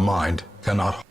The mind cannot.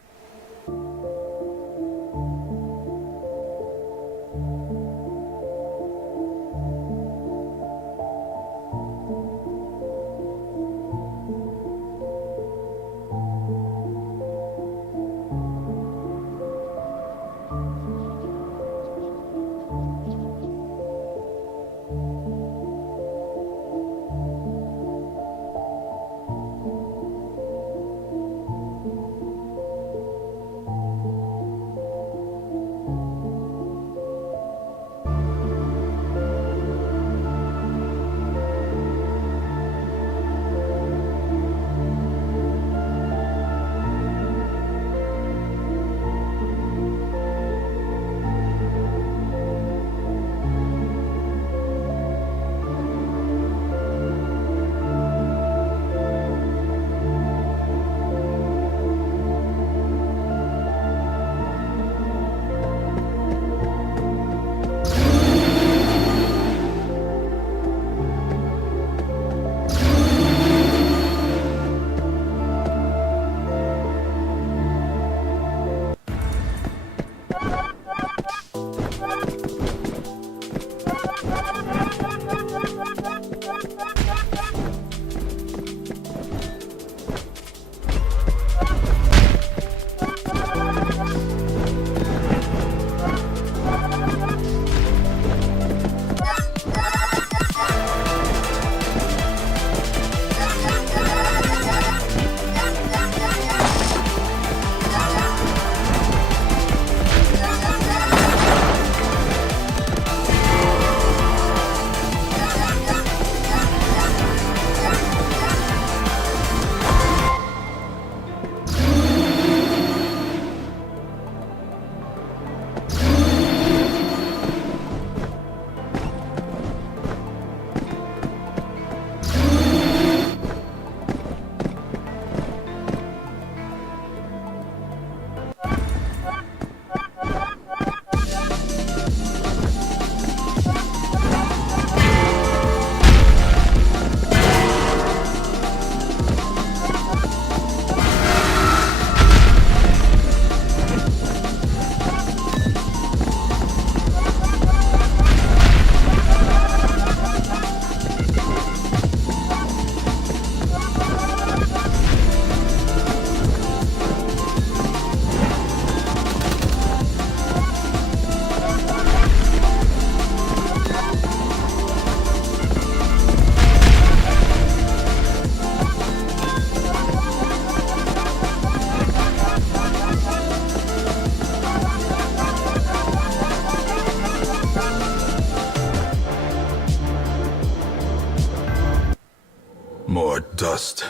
More dust.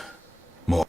More.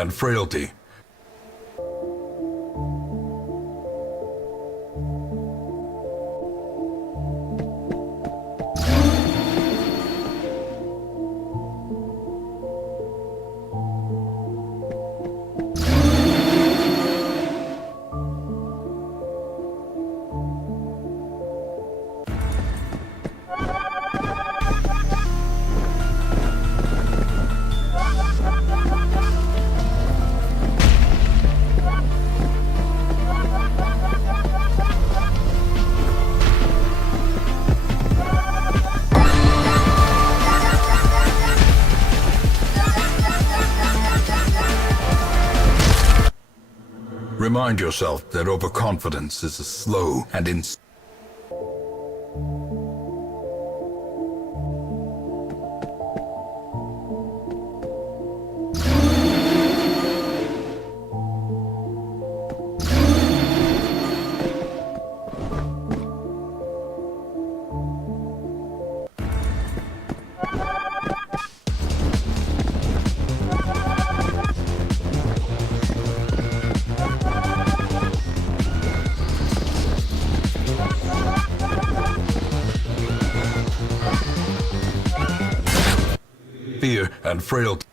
and frailty. Remind yourself that overconfidence is a slow and fear and frailty.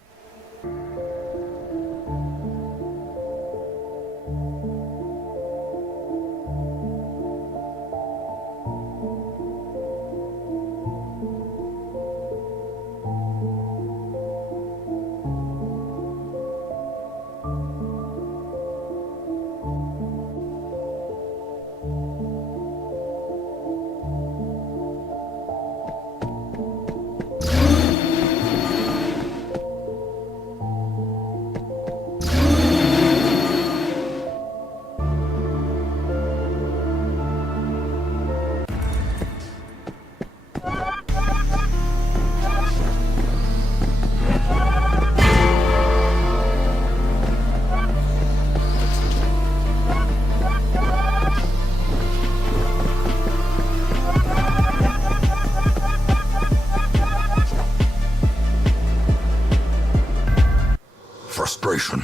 Frustration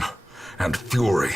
and fury.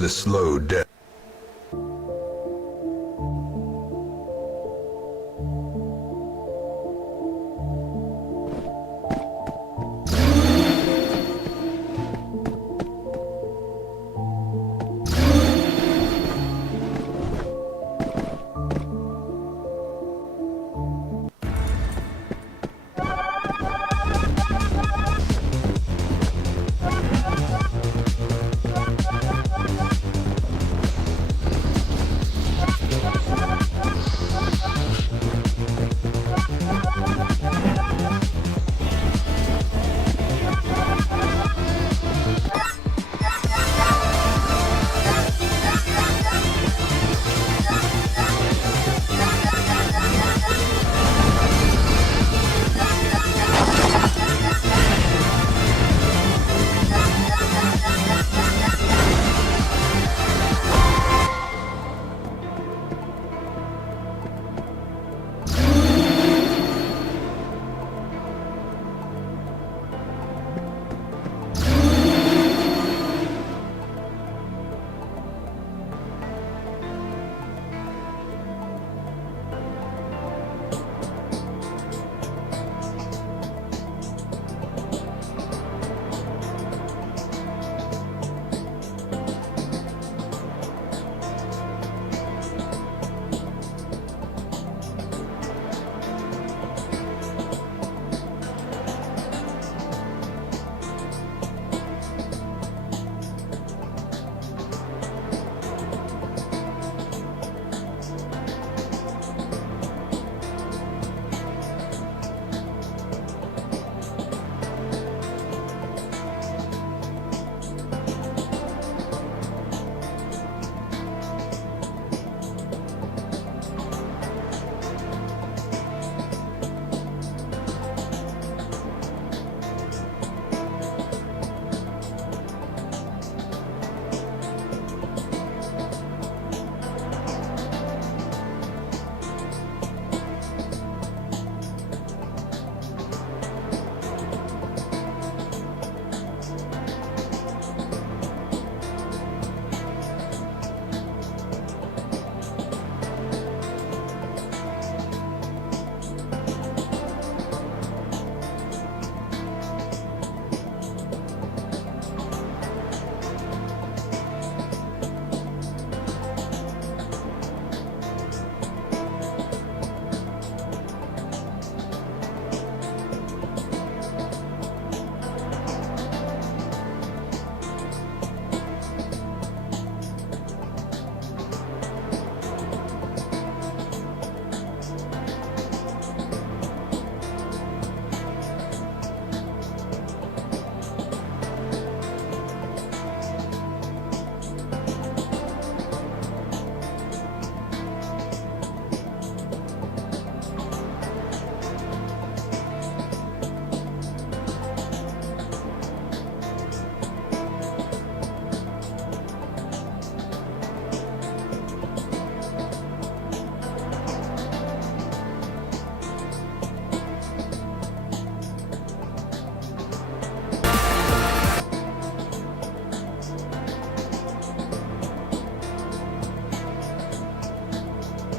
the slow death.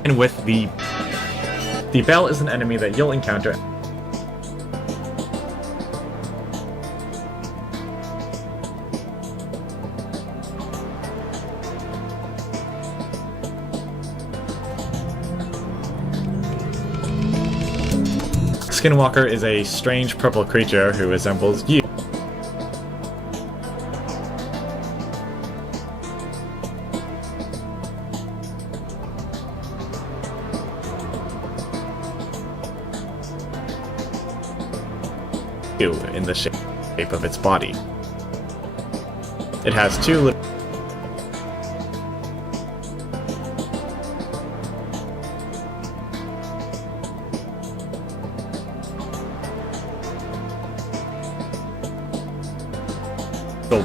And with the bell is an enemy that you'll encounter Skinwalker is a strange purple creature who resembles you. In the shape of its body. It has two little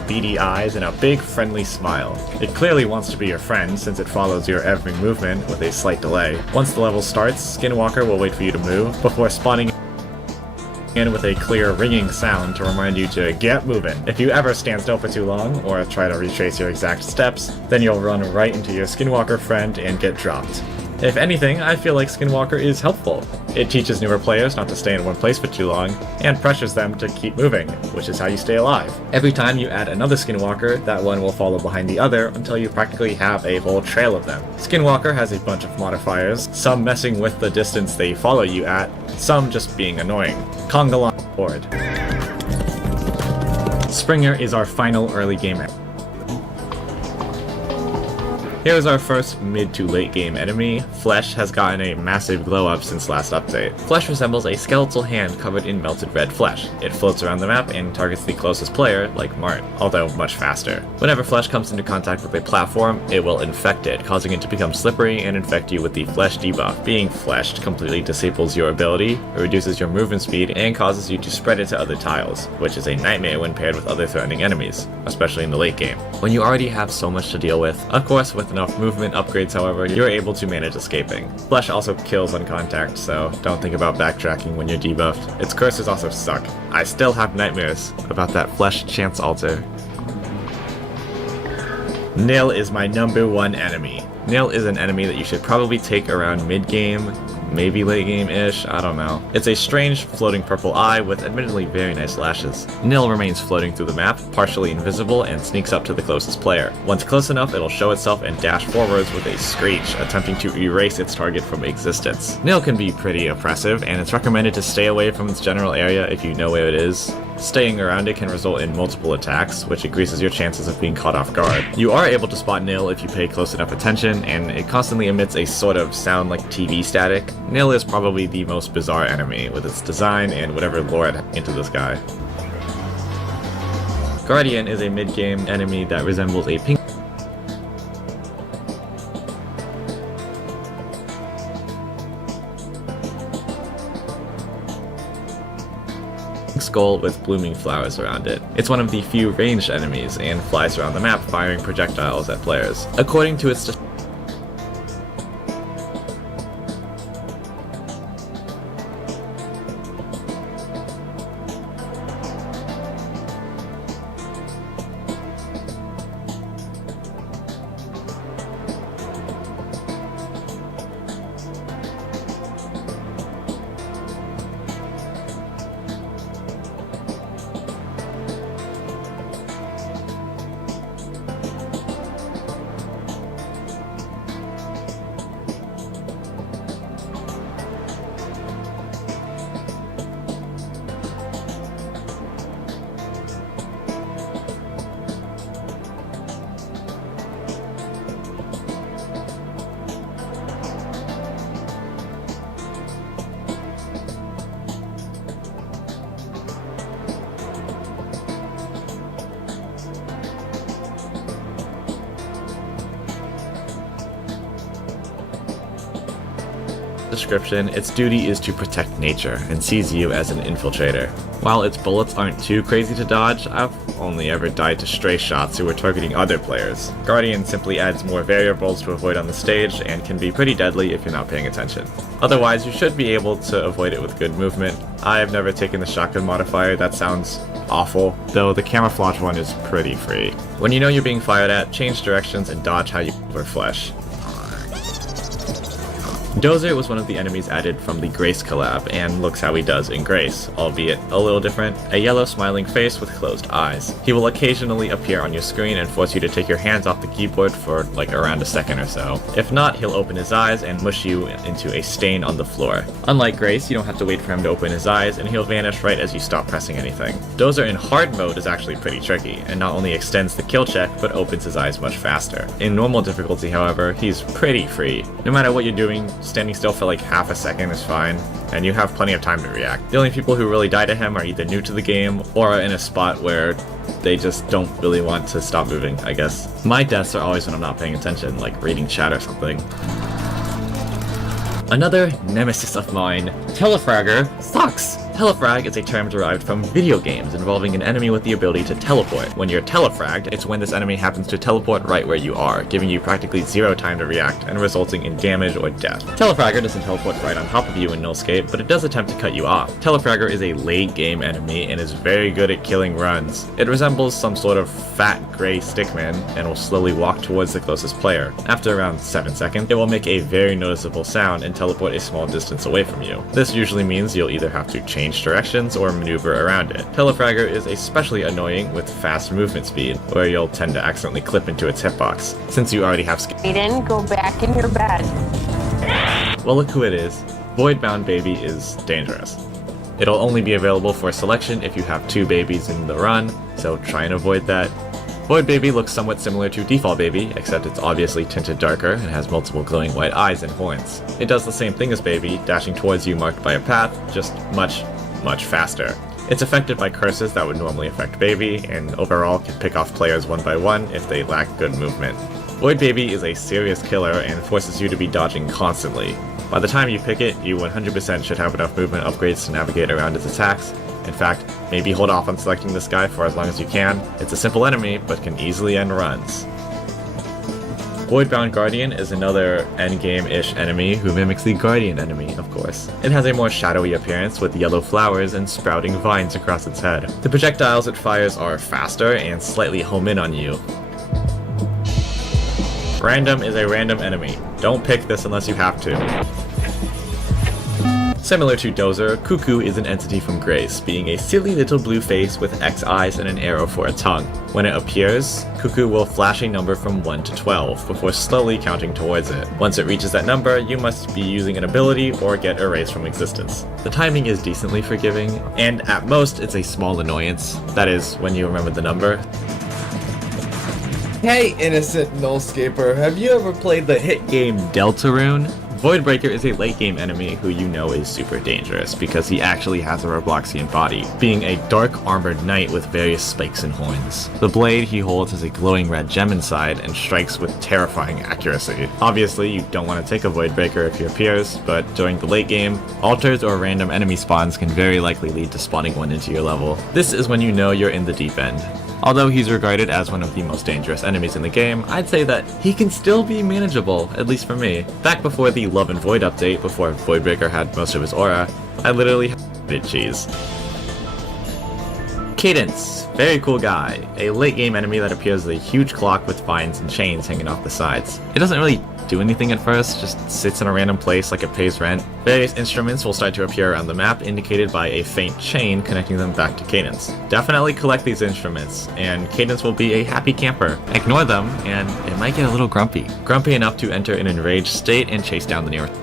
beady eyes and a big friendly smile. It clearly wants to be your friend since it follows your every movement with a slight delay. Once the level starts, Skinwalker will wait for you to move before spawning and with a clear ringing sound to remind you to get moving. If you ever stand still for too long, or try to retrace your exact steps, then you'll run right into your Skinwalker friend and get dropped. If anything, I feel like Skinwalker is helpful. It teaches newer players not to stay in one place for too long, and pressures them to keep moving, which is how you stay alive. Every time you add another Skinwalker, that one will follow behind the other until you practically have a whole trail of them. Skinwalker has a bunch of modifiers, some messing with the distance they follow you at, some just being annoying. Conga board. Springer is our final early game. Here's our first mid to late game enemy. Flesh has gotten a massive glow up since last update. Flesh resembles a skeletal hand covered in melted red flesh. It floats around the map and targets the closest player, like Mart, although much faster. Whenever Flesh comes into contact with a platform, it will infect it, causing it to become slippery and infect you with the Flesh debuff. Being fleshed completely disables your ability, it reduces your movement speed, and causes you to spread it to other tiles, which is a nightmare when paired with other threatening enemies, especially in the late game. When you already have so much to deal with, of course with enough movement upgrades however, you're able to manage escaping. Flesh also kills on contact, so don't think about backtracking when you're debuffed. Its curses also suck. I still have nightmares about that Flesh chance altar. Nil is my number one enemy. Nil is an enemy that you should probably take around mid-game, maybe late game-ish, I don't know. It's a strange floating purple eye with admittedly very nice lashes. Nil remains floating through the map, partially invisible, and sneaks up to the closest player. Once close enough, it'll show itself and dash forwards with a screech, attempting to erase its target from existence. Nil can be pretty oppressive, and it's recommended to stay away from its general area if you know where it is. Staying around it can result in multiple attacks, which increases your chances of being caught off guard. You are able to spot Nil if you pay close enough attention, and it constantly emits a sort of sound like TV static. Nil is probably the most bizarre enemy, with its design and whatever lore it into this guy. Guardian is a mid-game enemy that resembles a pink skull with blooming flowers around it. It's one of the few ranged enemies and flies around the map firing projectiles at players. According to its description, its duty is to protect nature and sees you as an infiltrator. While its bullets aren't too crazy to dodge, I've only ever died to stray shots who were targeting other players. Guardian simply adds more variables to avoid on the stage and can be pretty deadly if you're not paying attention. Otherwise, you should be able to avoid it with good movement. I have never taken the shotgun modifier, that sounds awful, though the camouflage one is pretty free. When you know you're being fired at, change directions and dodge how you over Flesh. Dozer was one of the enemies added from the Grace collab, and looks how he does in Grace, albeit a little different. A yellow smiling face with closed eyes. He will occasionally appear on your screen and force you to take your hands off the keyboard for like around a second or so. If not, he'll open his eyes and mush you into a stain on the floor. Unlike Grace, you don't have to wait for him to open his eyes, and he'll vanish right as you stop pressing anything. Dozer in hard mode is actually pretty tricky, and not only extends the kill check, but opens his eyes much faster. In normal difficulty, however, he's pretty free. No matter what you're doing, standing still for like half a second is fine, and you have plenty of time to react. The only people who really die to him are either new to the game, or are in a spot where they just don't really want to stop moving, I guess. My deaths are always when I'm not paying attention, like reading chat or something. Another nemesis of mine, Telefragger, sucks! Telefrag is a term derived from video games involving an enemy with the ability to teleport. When you're telefragged, it's when this enemy happens to teleport right where you are, giving you practically zero time to react and resulting in damage or death. Telefragger doesn't teleport right on top of you in nullscape, but it does attempt to cut you off. Telefragger is a late game enemy and is very good at killing runs. It resembles some sort of fat gray stickman and will slowly walk towards the closest player. After around 7 seconds, it will make a very noticeable sound and teleport a small distance away from you. This usually means you'll either have to change directions or maneuver around it. Telefragger is especially annoying with fast movement speed, where you'll tend to accidentally clip into its hitbox. Since you already have Aiden, go back in your bed. well, look who it is. Voidbound Baby is dangerous. It'll only be available for selection if you have 2 babies in the run, so try and avoid that. Void Baby looks somewhat similar to Default Baby, except it's obviously tinted darker and has multiple glowing white eyes and horns. It does the same thing as Baby, dashing towards you marked by a path, just much faster. It's affected by curses that would normally affect Baby, and overall can pick off players one by one if they lack good movement. Void Baby is a serious killer and forces you to be dodging constantly. By the time you pick it, you 100% should have enough movement upgrades to navigate around its attacks. In fact, maybe hold off on selecting this guy for as long as you can. It's a simple enemy, but can easily end runs. Voidbound Guardian is another endgame-ish enemy who mimics the Guardian enemy, of course. It has a more shadowy appearance with yellow flowers and sprouting vines across its head. The projectiles it fires are faster and slightly home in on you. Random is a random enemy. Don't pick this unless you have to. Similar to Dozer, Cuckoo is an entity from Grace, being a silly little blue face with X eyes and an arrow for a tongue. When it appears, Cuckoo will flash a number from 1 to 12 before slowly counting towards it. Once it reaches that number, you must be using an ability or get erased from existence. The timing is decently forgiving, and at most it's a small annoyance. That is, when you remember the number. Hey, innocent nullscaper, have you ever played The hit game Deltarune? Voidbreaker is a late game enemy who you know is super dangerous because he actually has a Robloxian body, being a dark armored knight with various spikes and horns. The blade he holds has a glowing red gem inside and strikes with terrifying accuracy. Obviously, you don't want to take a Voidbreaker if he appears, but during the late game, altars or random enemy spawns can very likely lead to spawning one into your level. This is when you know you're in the deep end. Although he's regarded as one of the most dangerous enemies in the game, I'd say that he can still be manageable, at least for me. Back before the Love and Void update, before Voidbreaker had most of his aura, I literally hated cheese. Cadence, very cool guy, a late game enemy that appears as a huge clock with vines and chains hanging off the sides. It doesn't really do anything at first, just sits in a random place like it pays rent. Various instruments will start to appear around the map, indicated by a faint chain connecting them back to Cadence. Definitely collect these instruments, and Cadence will be a happy camper. Ignore them, and it might get a little grumpy. Grumpy enough to enter an enraged state and chase down the nearest.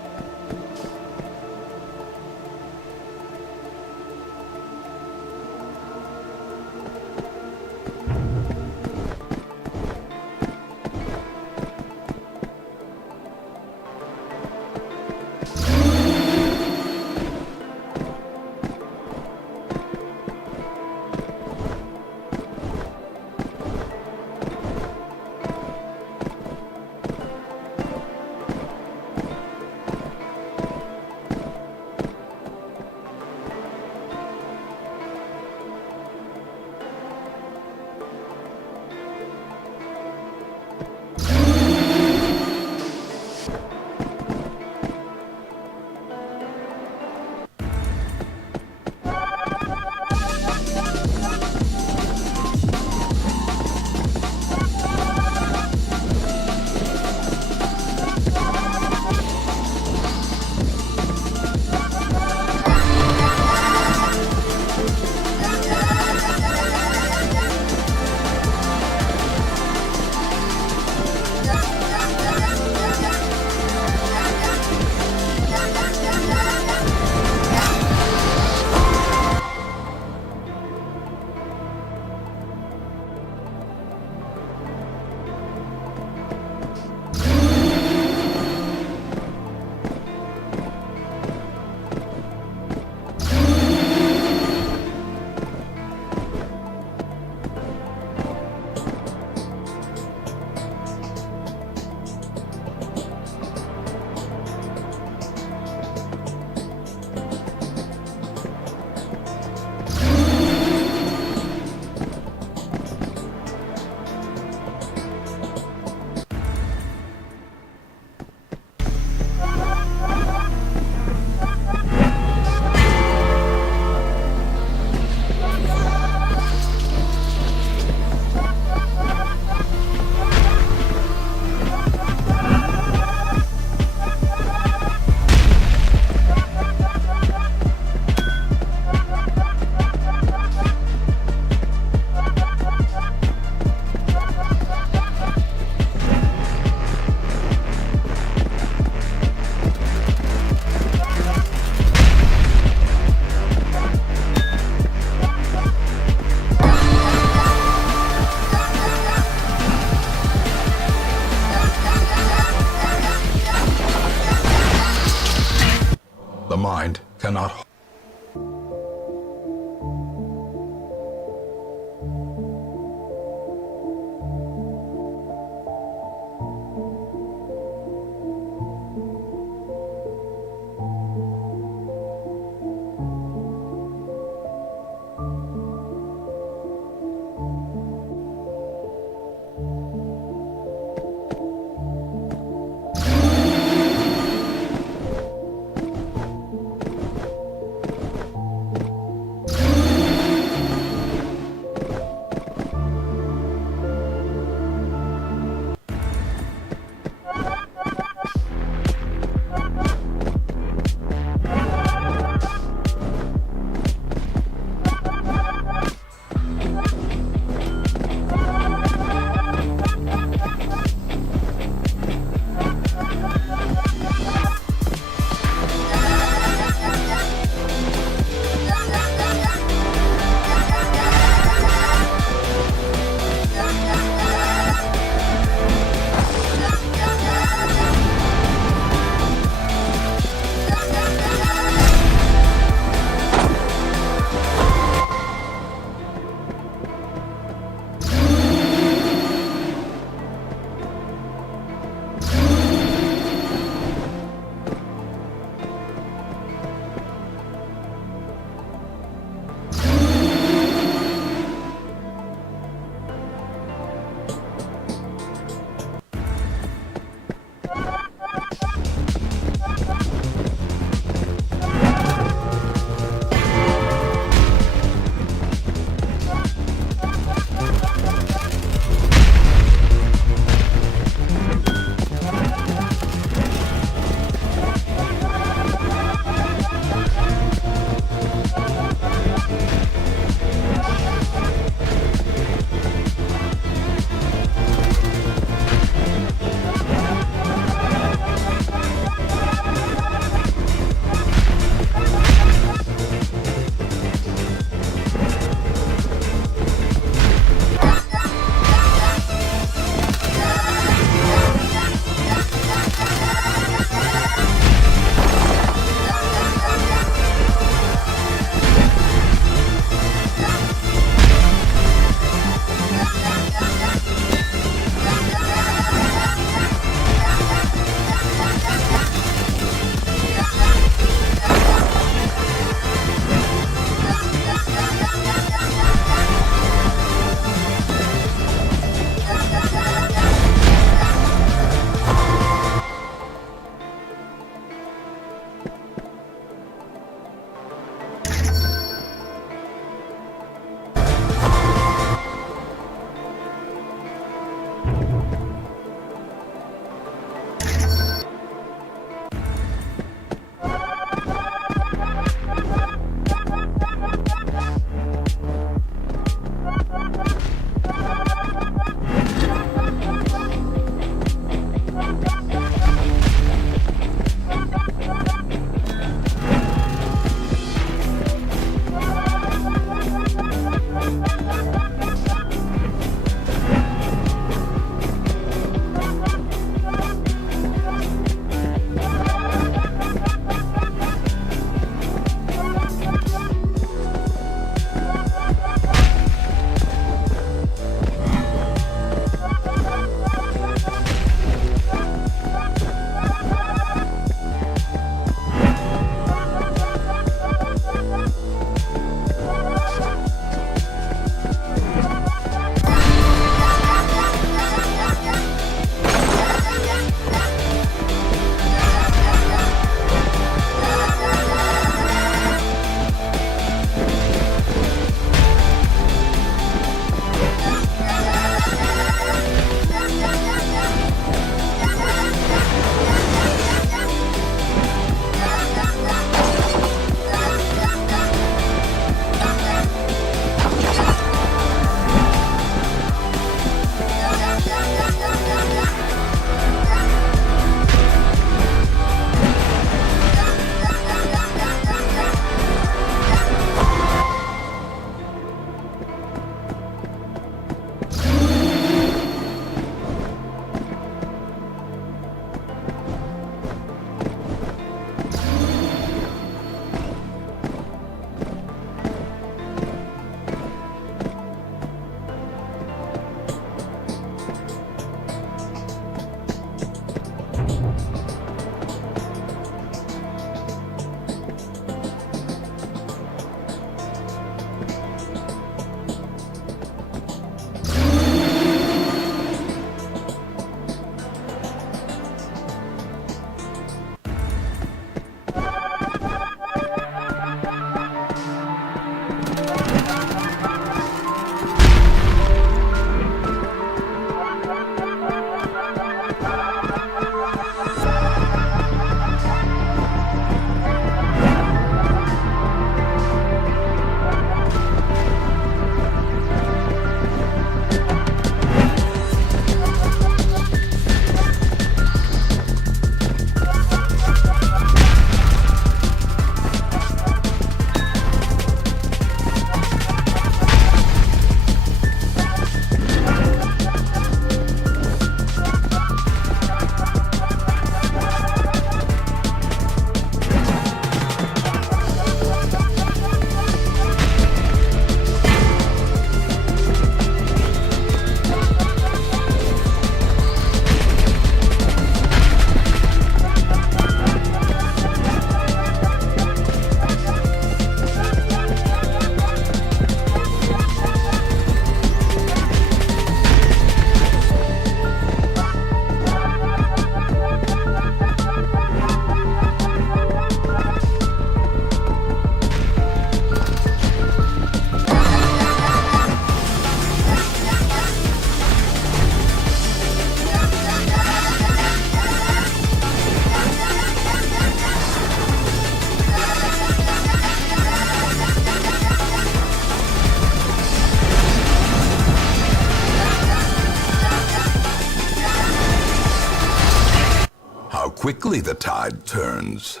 quickly the tide turns.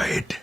void.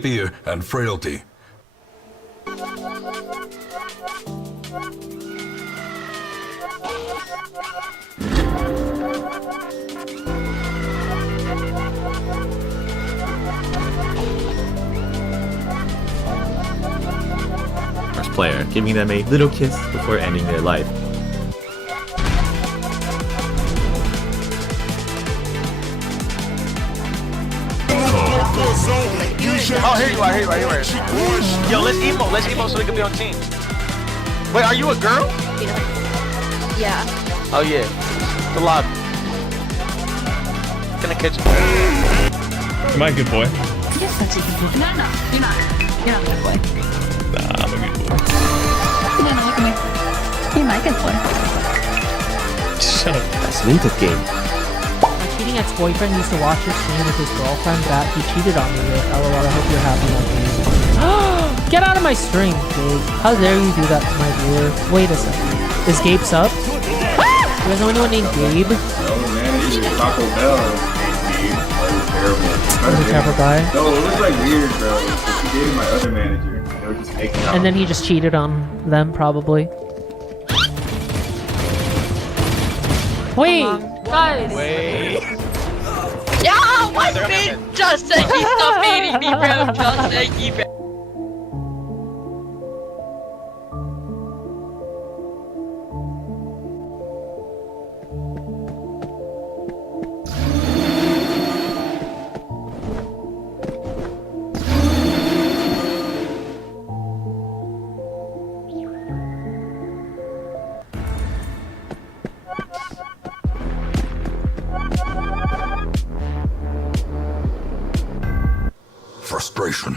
Fear and frailty. First player, giving them a little kiss before ending their life. Oh, here you are, here you are, here you are. Yo, let's emo so we can be on team. Wait, are you a girl? Yeah. Oh yeah, the lobby. In the kitchen. Am I a good boy? You're such a good boy. No, you're not. You're not a good boy. Nah, I'm a good boy. No, look at me. You're my good boy. Shut up. That's an input game. My cheating ex-boyfriend used to watch your stream with his girlfriend that he cheated on me with. LOL, I hope you're happy that game. Get out of my stream, Gabe. How dare you do that to my viewer? Wait a second. Is Gabe sub? You guys know anyone named Gabe? No, man, it's Taco Bell. Gabe. That was terrible. Was a terrible guy? No, it was like weird, bro. She gave my other manager. They were just making out. And then he just cheated on them, probably. Wait! Guys! Wait. Just say you stop beating me, bro. Just say you, bro. Frustration.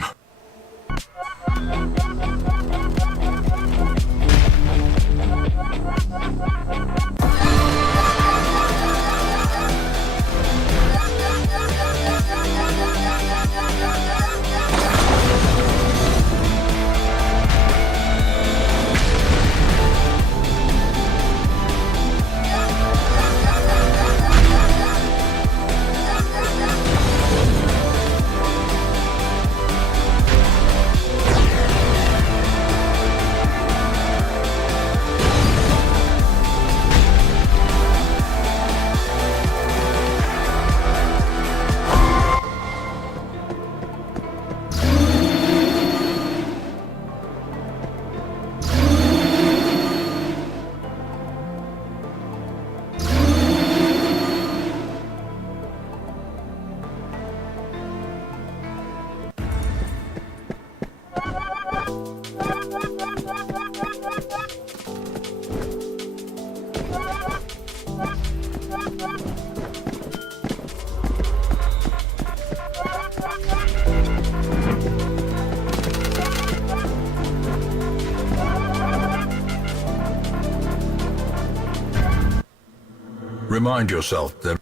Remind yourself that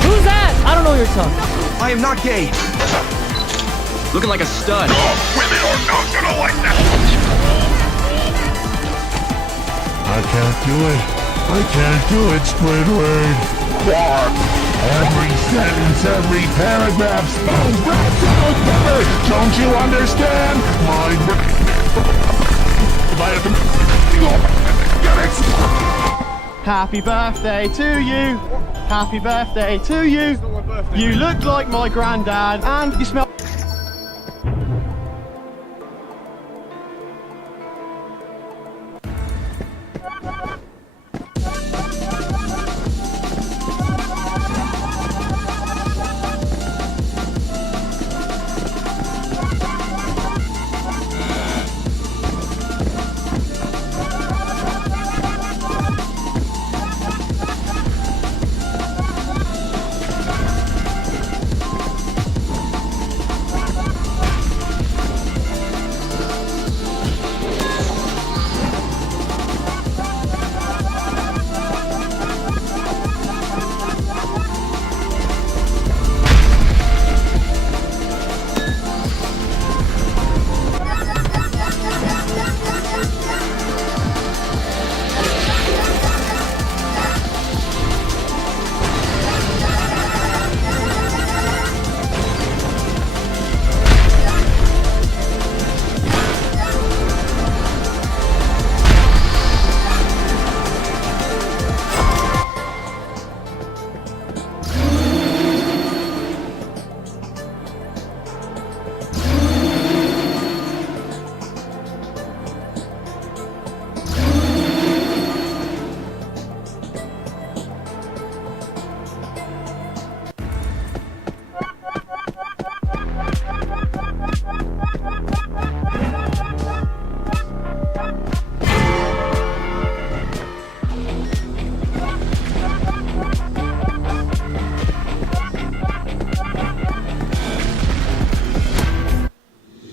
Who's that? I don't know your tongue. I am not gay. Looking like a stud. women are not gonna like that. I can't do it. I can't do it, Squidward. Every sentence, every paragraph spells pepper. Don't you understand? My Happy birthday to you. Happy birthday to you. You look like my granddad and you smell.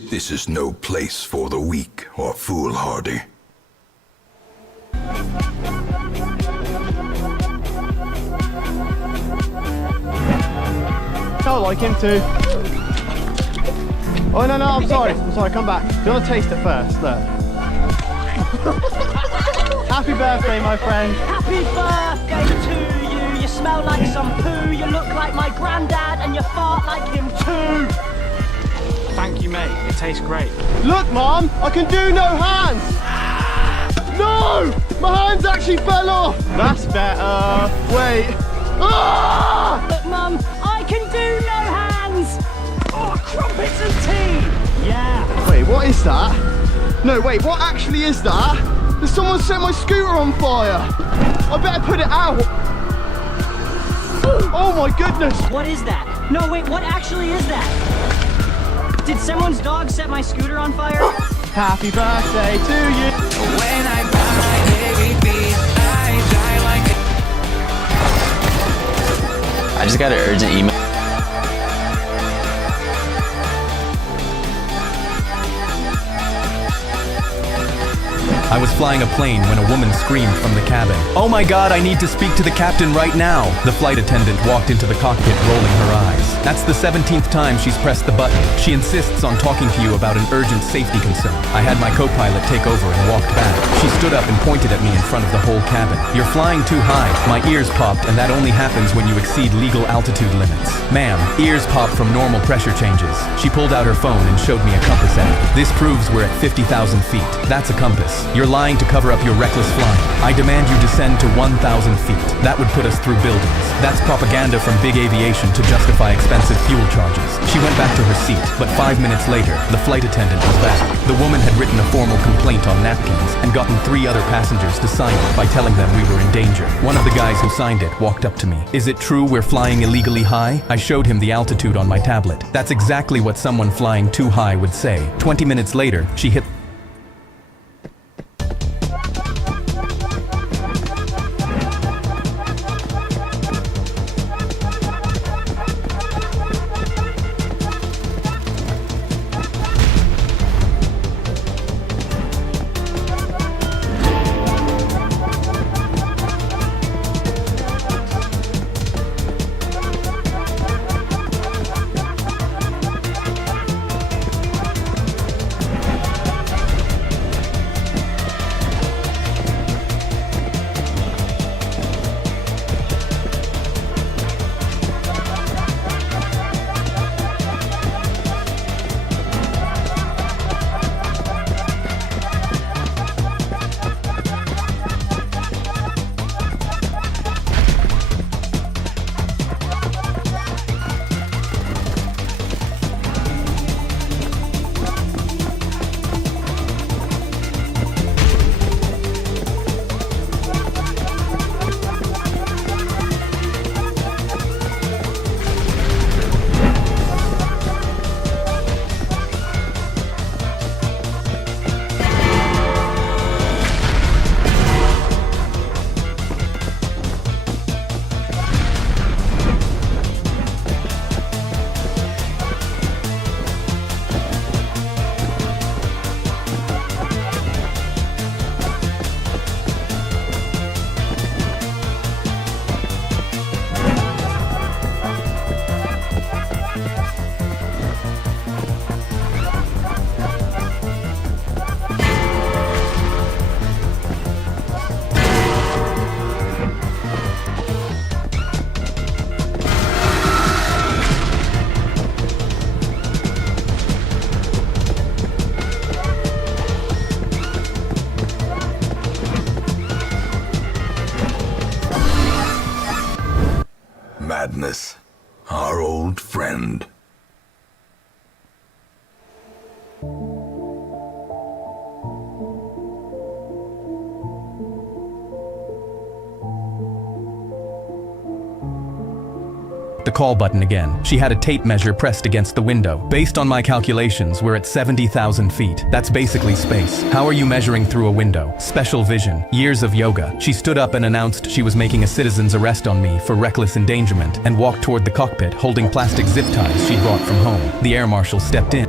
This is no place for the weak or foolhardy. I like him too. Oh no, I'm sorry, come back. Do you want to taste it first? Look. Happy birthday, my friend. Happy birthday to you. You smell like some poo. You look like fart like him too. Thank you, mate. It tastes great. Look, Mom, I can do no hands. No! My hands actually fell off. That's better. Wait. Ah! Look, Mum, I can do no hands. Oh, crumpets and tea. Yeah. Wait, what is that? No, wait, what actually is that? Did someone set my scooter on fire? I better put it out. Oh my goodness. What is that? No, wait, what actually is that? Did someone's dog set my scooter on fire? Happy birthday to you. When I buy baby, I die like I just got an urgent email. I was flying a plane when a woman screamed from the cabin. "Oh my God, I need to speak to the captain right now." The flight attendant walked into the cockpit rolling her eyes. That's the 17th time she's pressed the button. She insists on talking to you about an urgent safety concern. I had my co-pilot take over and walked back. She stood up and pointed at me in front of the whole cabin. "You're flying too high." My ears popped, and that only happens when you exceed legal altitude limits. "Ma'am, ears pop from normal pressure changes." She pulled out her phone and showed me a compass app. "This proves we're at 50,000 feet. That's a compass. You're lying to cover up your reckless flying. I demand you descend to 1,000 feet. That would put us through buildings. That's propaganda from big aviation to justify expensive fuel charges." She went back to her seat, but 5 minutes later, the flight attendant was back. The woman had written a formal complaint on napkins and gotten 3 other passengers to sign it by telling them we were in danger. One of the guys who signed it walked up to me. "Is it true we're flying illegally high?" I showed him the altitude on my tablet. That's exactly what someone flying too high would say. 20 minutes later, she hit Madness, our old friend. the call button again. She had a tape measure pressed against the window. Based on my calculations, we're at 70,000 feet. That's basically space. How are you measuring through a window? Special vision. Years of yoga. She stood up and announced she was making a citizen's arrest on me for reckless endangerment and walked toward the cockpit holding plastic zip ties she'd brought from home. The air marshal stepped in.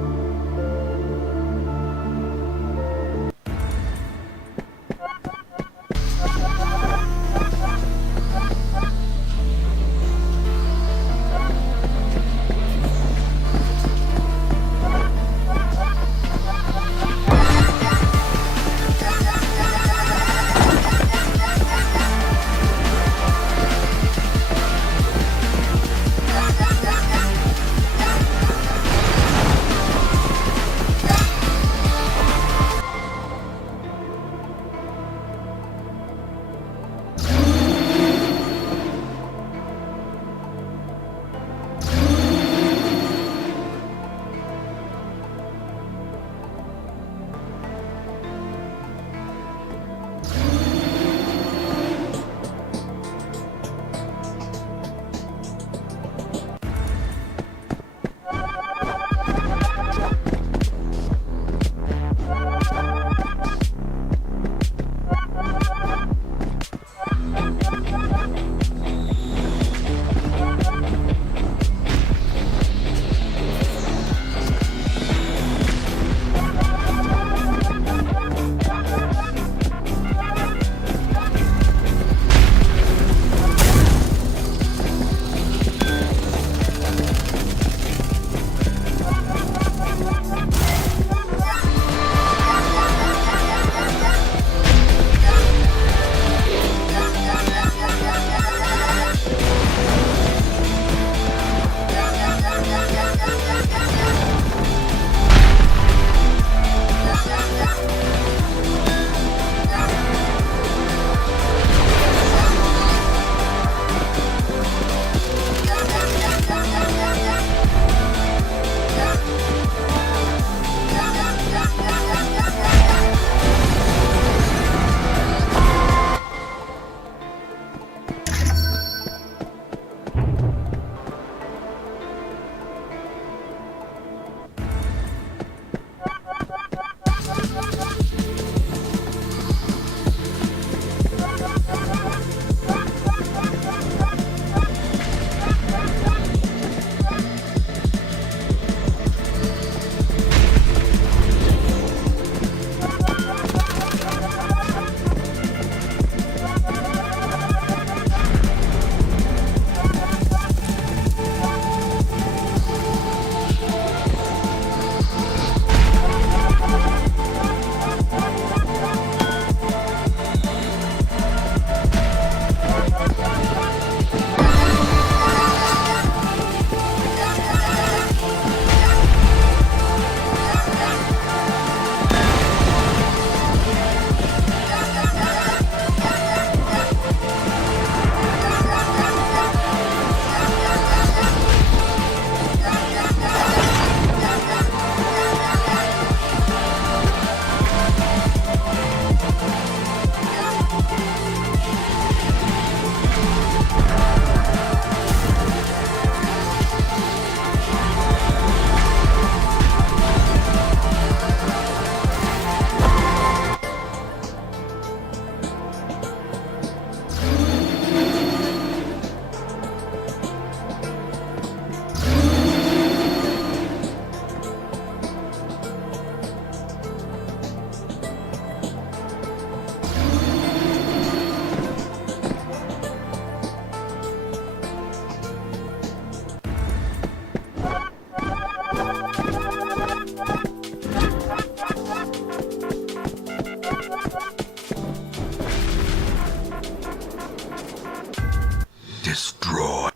destroy.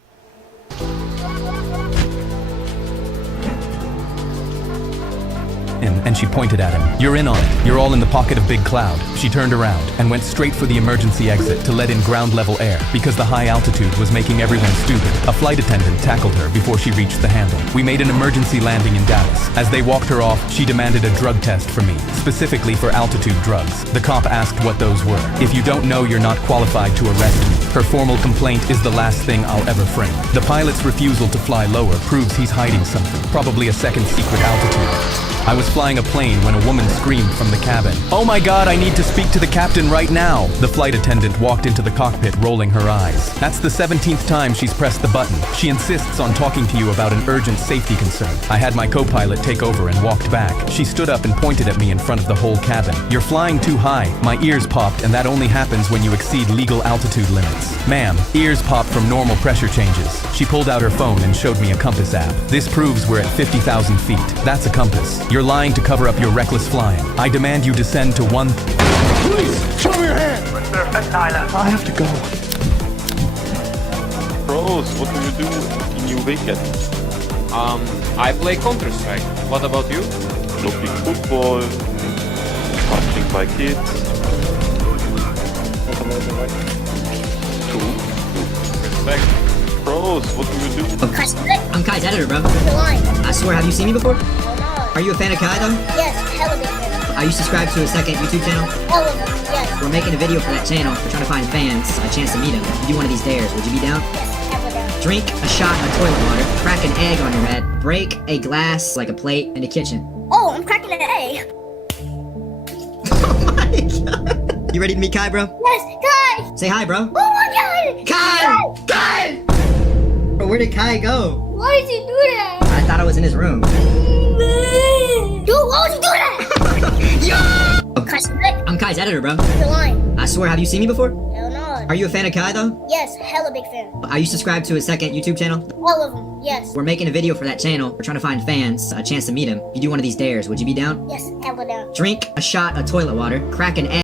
And she pointed at him. You're in on it. You're all in the pocket of Big Cloud. She turned around and went straight for the emergency exit to let in ground level air because the high altitude was making everyone stupid. A flight attendant tackled her before she reached the handle. We made an emergency landing in Dallas. As they walked her off, she demanded a drug test for me, specifically for altitude drugs. The cop asked what those were. If you don't know, you're not qualified to arrest me. Her formal complaint is the last thing I'll ever frame. The pilot's refusal to fly lower proves he's hiding something, probably a second secret altitude. I was flying a plane when a woman screamed from the cabin. Oh my god, I need to speak to the captain right now! The flight attendant walked into the cockpit rolling her eyes. That's the 17th time she's pressed the button. She insists on talking to you about an urgent safety concern. I had my co-pilot take over and walked back. She stood up and pointed at me in front of the whole cabin. You're flying too high. My ears popped, and that only happens when you exceed legal altitude limits. Ma'am, ears pop from normal pressure changes. She pulled out her phone and showed me a compass app. This proves we're at 50,000 feet. That's a compass. You're lying to cover up your reckless flying. I demand you descend to one... Please, show me your hand! I have to go. Bros, what do you do in your weekend? I play Counter-Strike. What about you? Looking football, watching my kids. Respect. Bros, what do you do? I'm Kai's editor, bro. You're lying. I swear, have you seen me before? No, no. Are you a fan of Kai, though? Yes, hella big fan. Are you subscribed to his second YouTube channel? All of them, yes. We're making a video for that channel. We're trying to find fans a chance to meet him. If you do one of these dares, would you be down? Yes, hella down. Drink a shot of toilet water, crack an egg on your head, break a glass like a plate in the kitchen. Oh, I'm cracking an egg. Oh my god. You ready to meet Kai, bro? Yes, Kai! Say hi, bro. Oh my god! Kai! Kai! Bro, where did Kai go? Why did you do that? I thought I was in his room. Dude, why would you do that? Yo! I'm Kai's editor, bro. You're lying. I swear, have you seen me before? Hell no. Are you a fan of Kai, though? Yes, hella big fan. Are you subscribed to his second YouTube channel? All of them, yes. We're making a video for that channel. We're trying to find fans a chance to meet him. If you do one of these dares, would you be down? Yes, hella down. Drink a shot of toilet water, crack an egg.